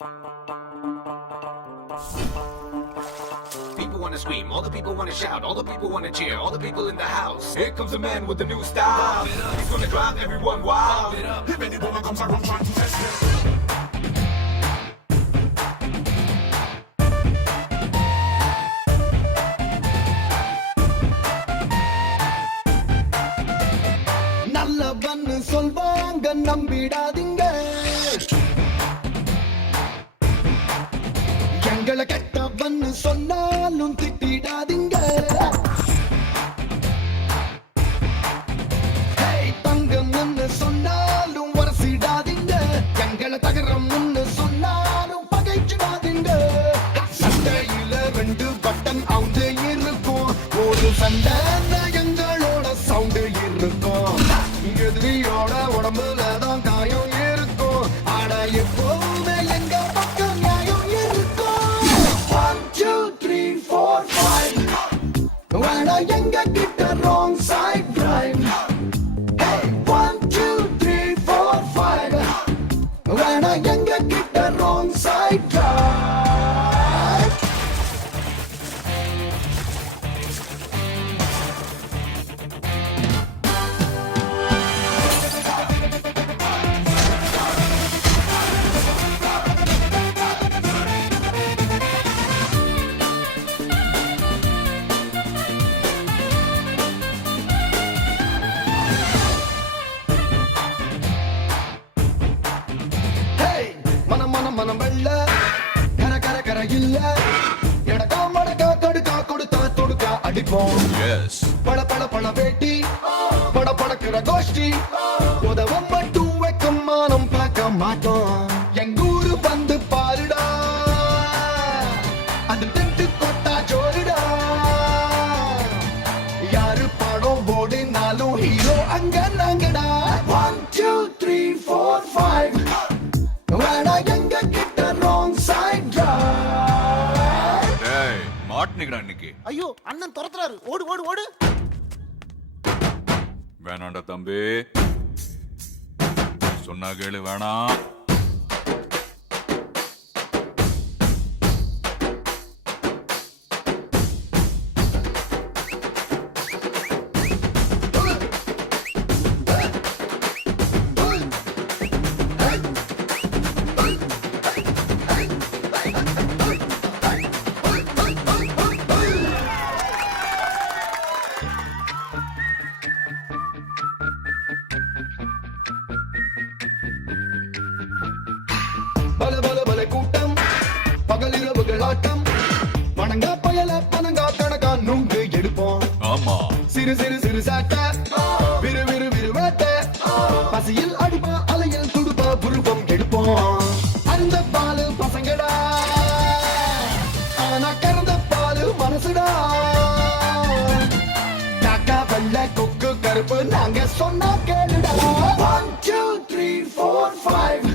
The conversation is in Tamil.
People wanna scream, all the people wanna shout, all the people wanna cheer, all the people in the house. Here comes a man with a new style. He's gonna drive everyone wild. If any woman comes around trying to test him. நல்லவன்னு சொல்வாங்க நம்பிடாதீங்க, எங்களை கெட்டவன்னு சொன்னாலும் திட்டிடாதீங்க. தங்கம்னு சொன்னாலும் வரசிடாதீங்க, எங்களை தகரம்னு சொன்னாலும் பகைச்சிடாதீங்க. சண்டையில 2 பட்டன் அவுந்து இருக்கும், ஒரு சண்டை எங்களோட சவுண்டு இருக்கும். எதிரியோட உடம்புல தான் காயம் இருக்கும், ஆனா எப்பவுமே எங்க பக்கம் நியாயம் இருக்கும். 1 2 3 4 5 வேணா எங்க கிட்ட wrong side drive. Hey 1 2 3 4 5 வேணா எங்க கிட்ட wrong side drive. மனம் வெள்ள கர கர கர இல்ல, எடக்கா மடக்கா கடுக்கா கொடுத்தா தொடுக்கா அடிப்போம். பட பட பட வேட்டி பட படக்கிற கோஷ்டி, உதவம் மட்டும் வைக்கும் மானம் பார்க்க மாட்டோம். எங்கூரு வந்து பாருடா, அது திட்டு கொட்டா ஜோருடா. யாரு படம் ஓடினாலும் ஹீரோ அங்க நாங்கடா. 1 2 3 4 5 வேணா எங்க கிட்ட wrong side drive. டேய் மாட்னிக்கடா இன்னைக்கு. ஐயோ அண்ணன் துரத்துறாரு, ஓடு ஓடு ஓடு. வேணாண்டா தம்பி, சொன்னா கேளு. வேணாம். பல பல பல கூட்டம், பகலிரவுகள் ஆட்டம், வணங்கா பயல பணங்கா கணக்கா நுங்கு எடுப்போம். ஆமா சிறு சிறு சிறு சாட்ட, விறு விறு விறு வேட்ட, பசியில் அடிப்பா அலையில் துடுப்பா புருவம் எடுப்போம். அந்த பாலு பசங்கடா, ஆனா கறந்த பாலு மனசுடா. காக்கா வெள்ள கொக்கு கருப்பு நாங்க சொன்னா கேளுடா. 1 2 3 4 5